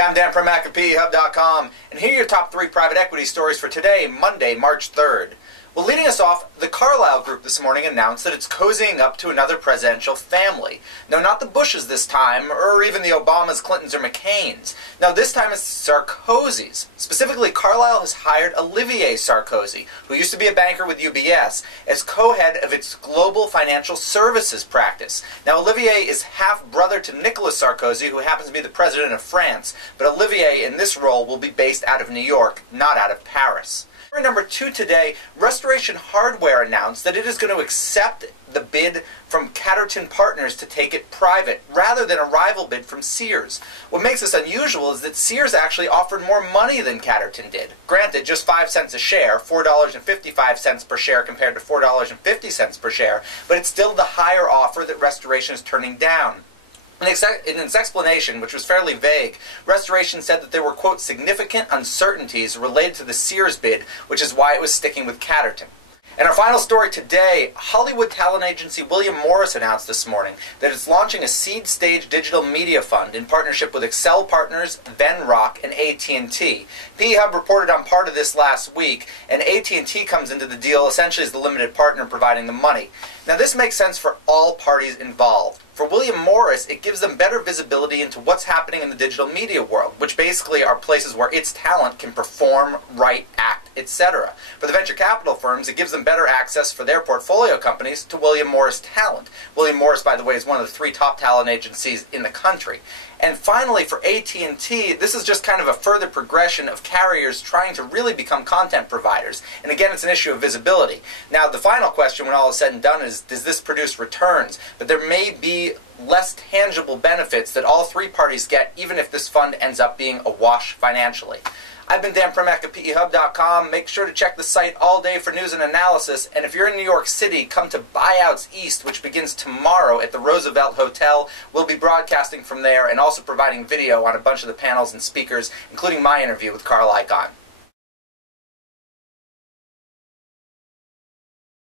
I'm Dan Primack of PEHub.com, and here are your top 3 private equity stories for today, Monday, March 3rd. Well, leading us off, the Carlyle Group this morning announced that it's cozying up to another presidential family. No, not the Bushes this time, or even the Obamas, Clintons, or McCains. Now, this time it's Sarkozys. Specifically, Carlyle has hired Olivier Sarkozy, who used to be a banker with UBS, as co-head of its global financial services practice. Now, Olivier is half-brother to Nicolas Sarkozy, who happens to be the president of France, but Olivier, in this role, will be based out of New York, not out of Paris. Story number 2 today, Restoration Hardware announced that it is going to accept the bid from Catterton Partners to take it private, rather than a rival bid from Sears. What makes this unusual is that Sears actually offered more money than Catterton did. Granted, just 5 cents a share, $4.55 per share compared to $4.50 per share, but it's still the higher offer that Restoration is turning down. In its explanation, which was fairly vague, Restoration said that there were, quote, significant uncertainties related to the Sears bid, which is why it was sticking with Catterton. And our final story today, Hollywood talent agency William Morris announced this morning that it's launching a seed-stage digital media fund in partnership with Excel Partners, Venrock, and AT&T. PEHub reported on part of this last week, and AT&T comes into the deal essentially as the limited partner providing the money. Now, this makes sense for all parties involved. For William Morris, it gives them better visibility into what's happening in the digital media world, which basically are places where its talent can perform, write, act, etc. For the venture capital firms, it gives them better access for their portfolio companies to William Morris talent. William Morris, by the way, is one of the 3 top talent agencies in the country. And finally, for AT&T, this is just kind of a further progression of carriers trying to really become content providers. And again, it's an issue of visibility. Now, the final question when all is said and done is, does this produce returns? But there may be less tangible benefits that all 3 parties get, even if this fund ends up being a wash financially. I've been Dan Primack of PEHub.com. Make sure to check the site all day for news and analysis. And if you're in New York City, come to Buyouts East, which begins tomorrow at the Roosevelt Hotel. We'll be broadcasting from there and also providing video on a bunch of the panels and speakers, including my interview with Carl Icahn.